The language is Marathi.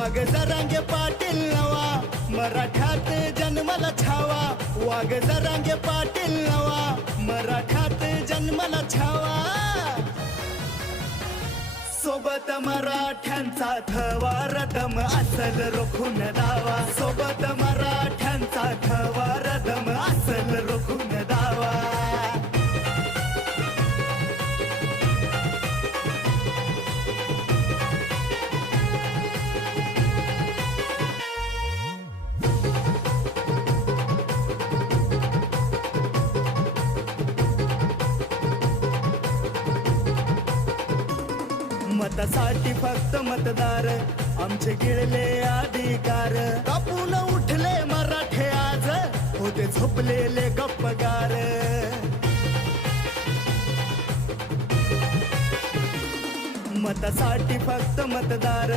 वाघ जरांगे पाटील नवा, मराठ्यात जन्माला छावा. वाघ जरांगे पाटील नवा, मराठ्यात जन्माला छावा. सोबत मराठ्यांचा थवा, रदम असल रोखून दावा. सोबत मराठ्यांचा थवा, रदम असल रोखून दावा. मतासाठी फक्त मतदार, आमचे गिळले अधिकार. कापून उठले मराठे आज, होते झोपलेले गप्पगार. मतासाठी फक्त मतदार.